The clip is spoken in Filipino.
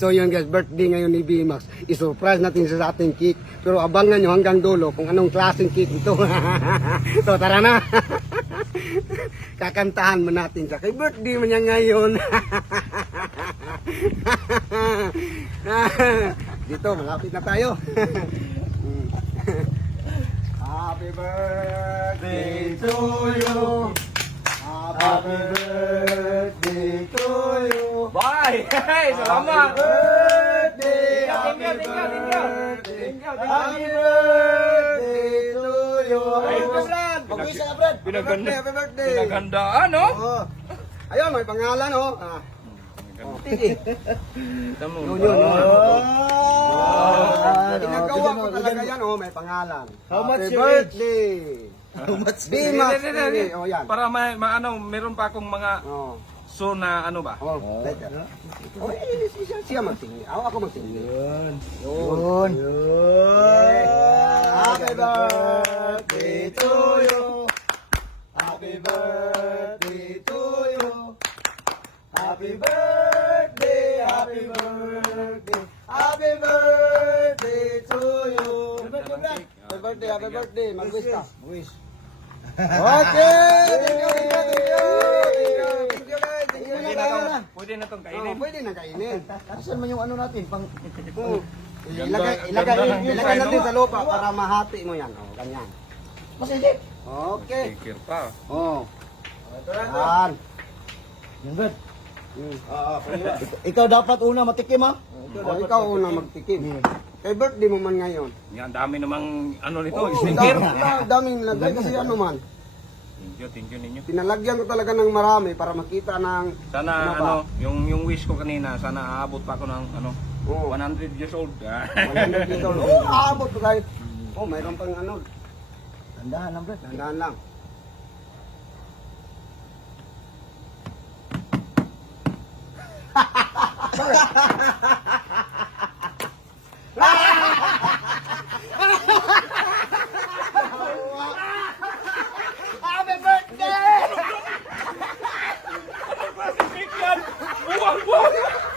So yun guys, birthday ngayon ni B-Max. I-surprise natin siya sa ating cake. Pero abangan nyo hanggang dulo kung anong klaseng cake ito. So tara na. Kakantahan mo natin siya. Kay birthday mo niya ngayon. Dito, malapit na tayo. Happy birthday to you. Happy birthday to you. Bye! Hey, salamat! Happy birthday! Happy Thank you, birthday! thank you. Happy birthday to you! Ay, Brad! Mag-uwisa ka, Brad! Pinaganda. Happy birthday! Pinagandaan, no? Oh. Ayun, may pangalan, oh. Oh, sige. Tamo. Yun. Ah, Pinagawa ko talaga yan, oh. May pangalan. How much Happy your birthday! How much? B-Max! Hindi. Oh, yan. Para ano, meron pa akong mga Oh. so na ano ba? Oh, letter. Oh, siya magtingin. Ako magtingin. Yun. Yun. Happy birthday to you. Happy birthday to you. Happy birthday, happy birthday. Happy birthday to you. Happy birthday. Mag-wish ka. Wish. Okay. Thank you guys. Thank you na. Pwede na tong Oh, kainin. pwede na kainin. Asan man yung ano natin? Pang... Oh. Ilagay Ganda natin ng sa lupa para mahati mo yan. Oh, ganyan. Mas hindi. Okay. Sticker pa. Oh. Yan. Yung good. Mm. Ikaw dapat una matikim ha? Oh, ikaw una magtikim. Kay birthday mo man ngayon. Yan, dami namang ano nito, Oh, sticker. daming lagay kasi ano man. Thank you ninyo. Pinalagyan ko talaga ng marami para makita ng Sana Ano pa? yung wish ko kanina, sana aabot pa ako ng oh, 100 years old. 100 years old. Oh, aabot ko kahit. Oh, mayroon pang ano. Tandaan lang, bro. Tandaan lang. Happy birthday! Buwag!